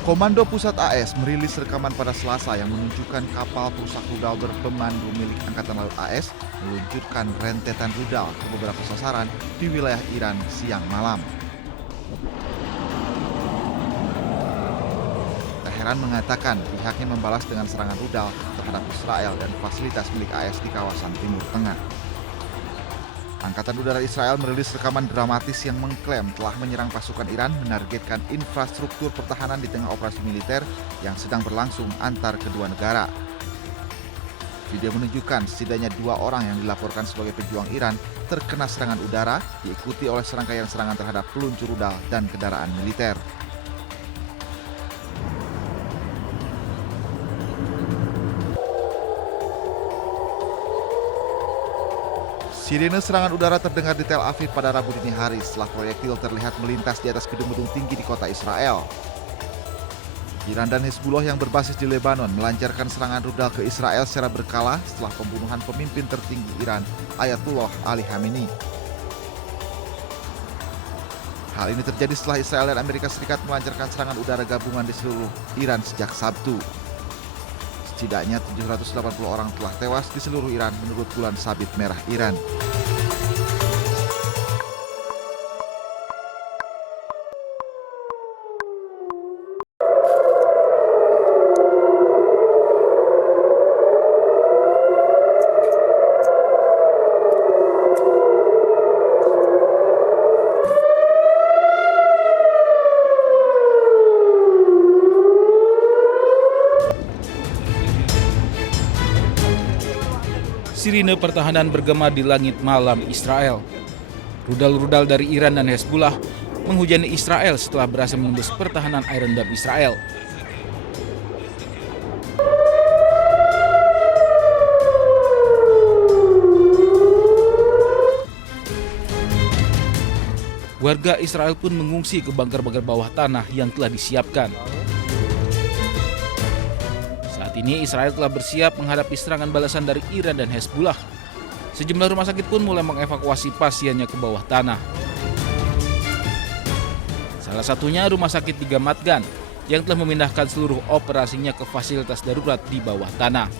Komando Pusat AS merilis rekaman pada Selasa yang menunjukkan kapal perusak rudal berpemandu milik Angkatan Laut AS meluncurkan rentetan rudal ke beberapa sasaran di wilayah Iran siang malam. Teheran mengatakan pihaknya membalas dengan serangan rudal terhadap Israel dan fasilitas milik AS di kawasan Timur Tengah. Angkatan Udara Israel merilis rekaman dramatis yang mengklaim telah menyerang pasukan Iran menargetkan infrastruktur pertahanan di tengah operasi militer yang sedang berlangsung antar kedua negara. Video menunjukkan setidaknya 2 orang yang dilaporkan sebagai pejuang Iran terkena serangan udara, diikuti oleh serangkaian serangan terhadap peluncur rudal dan kendaraan militer. Sirene serangan udara terdengar di Tel Aviv pada Rabu dini hari setelah proyektil terlihat melintas di atas gedung-gedung tinggi di kota Israel. Iran dan Hezbollah yang berbasis di Lebanon melancarkan serangan rudal ke Israel secara berkala setelah pembunuhan pemimpin tertinggi Iran, Ayatollah Ali Khamenei. Hal ini terjadi setelah Israel dan Amerika Serikat melancarkan serangan udara gabungan di seluruh Iran sejak Sabtu. Setidaknya 780 orang telah tewas di seluruh Iran menurut Bulan Sabit Merah Iran. Sirine pertahanan bergema di langit malam Israel. Rudal-rudal dari Iran dan Hezbollah menghujani Israel setelah berhasil menembus pertahanan Iron Dome Israel. Warga Israel pun mengungsi ke bunker-bunker bawah tanah yang telah disiapkan. Saat ini Israel telah bersiap menghadapi serangan balasan dari Iran dan Hezbollah. Sejumlah rumah sakit pun mulai mengevakuasi pasiennya ke bawah tanah. Salah satunya Rumah Sakit di Gamatgan yang telah memindahkan seluruh operasinya ke fasilitas darurat di bawah tanah.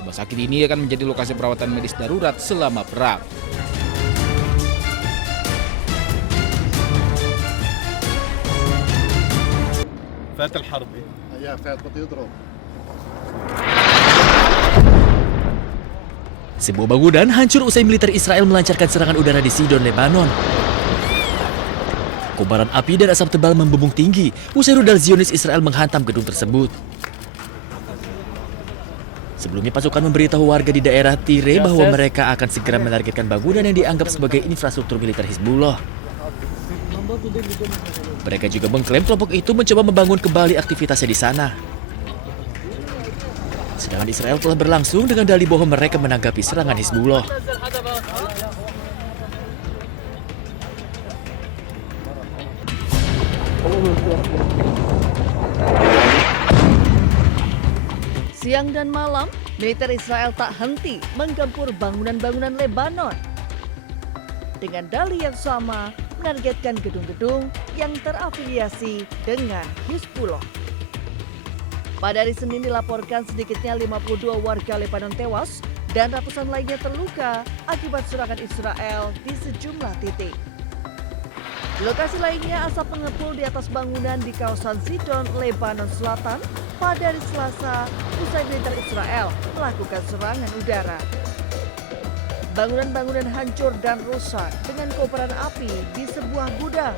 Rumah sakit ini akan menjadi lokasi perawatan medis darurat selama perang. فات الحرب يا فات بده يضرب. Sebuah bangunan hancur usai militer Israel melancarkan serangan udara di Sidon, Lebanon. Kobaran api dan asap tebal membumbung tinggi usai rudal Zionis Israel menghantam gedung tersebut. Sebelumnya pasukan memberitahu warga di daerah Tire bahwa mereka akan segera menargetkan bangunan yang dianggap sebagai infrastruktur militer Hizbullah. Mereka juga mengklaim kelompok itu mencoba membangun kembali aktivitasnya di sana. Sedangkan Israel telah berlangsung dengan dalih bahwa mereka menanggapi serangan Hizbullah. Siang dan malam, militer Israel tak henti menggempur bangunan-bangunan Lebanon. Dengan dalih yang sama, menargetkan gedung-gedung yang terafiliasi dengan Hizbullah. Pada hari Senin dilaporkan sedikitnya 52 warga Lebanon tewas dan ratusan lainnya terluka akibat serangan Israel di sejumlah titik. Di lokasi lainnya, asap mengepul di atas bangunan di kawasan Sidon, Lebanon Selatan pada hari Selasa usai militer Israel melakukan serangan udara. Bangunan-bangunan hancur dan rusak dengan kobaran api di sebuah gudang.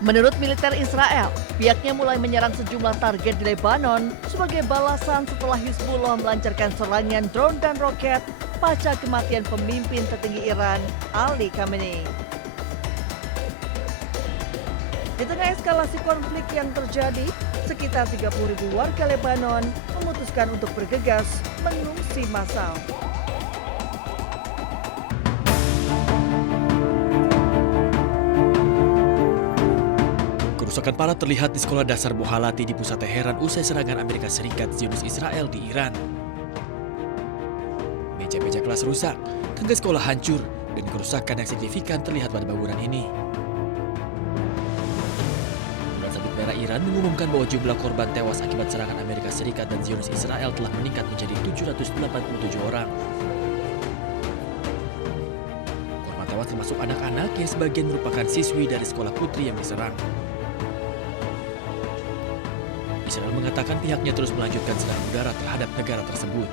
Menurut militer Israel, pihaknya mulai menyerang sejumlah target di Lebanon sebagai balasan setelah Hizbullah melancarkan serangan drone dan roket pasca kematian pemimpin tertinggi Iran, Ali Khamenei. Di tengah eskalasi konflik yang terjadi, sekitar 30.000 warga Lebanon memutuskan untuk bergegas mengungsi massal. Kerusakan parah terlihat di sekolah dasar Bohalati di pusat Teheran usai serangan Amerika Serikat Zionis Israel di Iran. meja-meja kelas rusak, tangga sekolah hancur, dan kerusakan yang signifikan terlihat pada bangunan ini. Bulan Sabit Merah Iran mengumumkan bahwa jumlah korban tewas akibat serangan Amerika Serikat dan Zionis Israel telah meningkat menjadi 787 orang. Korban tewas termasuk anak-anak yang sebagian merupakan siswi dari sekolah putri yang diserang. Israel mengatakan pihaknya terus melanjutkan serangan udara terhadap negara tersebut.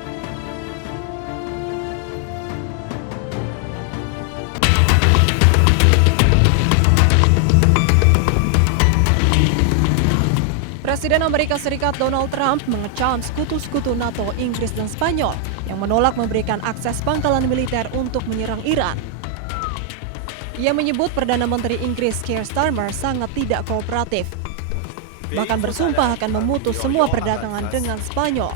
Presiden Amerika Serikat Donald Trump mengecam sekutu-sekutu NATO Inggris dan Spanyol yang menolak memberikan akses pangkalan militer untuk menyerang Iran. Ia menyebut Perdana Menteri Inggris Keir Starmer sangat tidak kooperatif, bahkan bersumpah akan memutus semua perdagangan dengan Spanyol.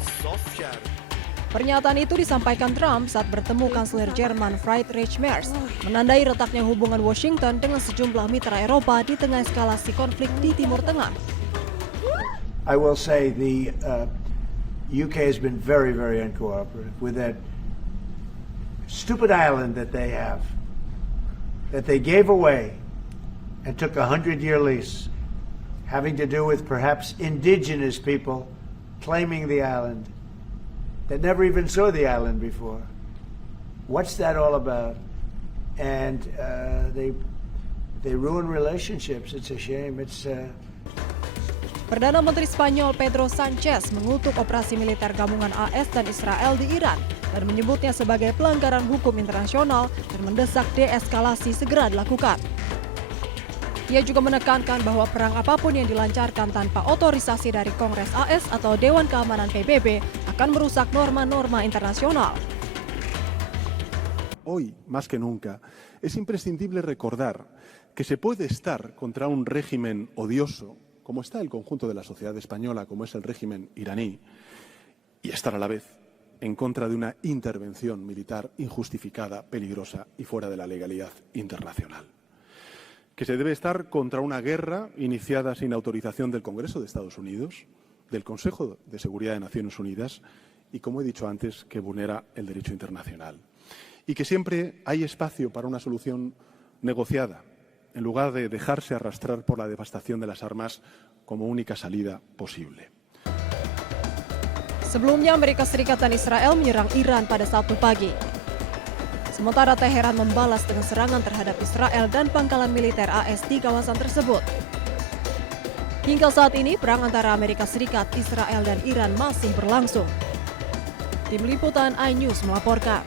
Pernyataan itu disampaikan Trump saat bertemu Kanselir Jerman Friedrich Merz, menandai retaknya hubungan Washington dengan sejumlah mitra Eropa di tengah eskalasi konflik di Timur Tengah. I will say the UK has been very, very uncooperative with that stupid island that they have, that they gave away and took a 100-year lease, having to do with perhaps indigenous people claiming the island that never even saw the island before. What's that all about? And they ruin relationships. It's a shame. Perdana Menteri Spanyol Pedro Sanchez mengutuk operasi militer gabungan AS dan Israel di Iran dan menyebutnya sebagai pelanggaran hukum internasional dan mendesak deeskalasi segera dilakukan. Ia juga menekankan bahwa perang apapun yang dilancarkan tanpa otorisasi dari Kongres AS atau Dewan Keamanan PBB akan merusak norma-norma internasional. Hoy, más que nunca, es imprescindible recordar que se puede estar contra un régimen odioso, como está el conjunto de la sociedad española, como es el régimen iraní, y estar a la vez en contra de una intervención militar injustificada, peligrosa y fuera de la legalidad internacional. Que se debe estar contra una guerra iniciada sin autorización del Congreso de Estados Unidos, del Consejo de Seguridad de Naciones Unidas y, como he dicho antes, que vulnera el derecho internacional. Y que siempre hay espacio para una solución negociada, en lugar de dejarse arrastrar por la devastación de las armas como única salida posible. Sebelumnya Amerika Serikat dan Israel menyerang Iran pada Sabtu pagi. Sementara Teheran membalas dengan serangan terhadap Israel dan pangkalan militer AS di kawasan tersebut. Hingga saat ini, perang antara Amerika Serikat, Israel, dan Iran masih berlangsung. Tim Liputan iNews melaporkan.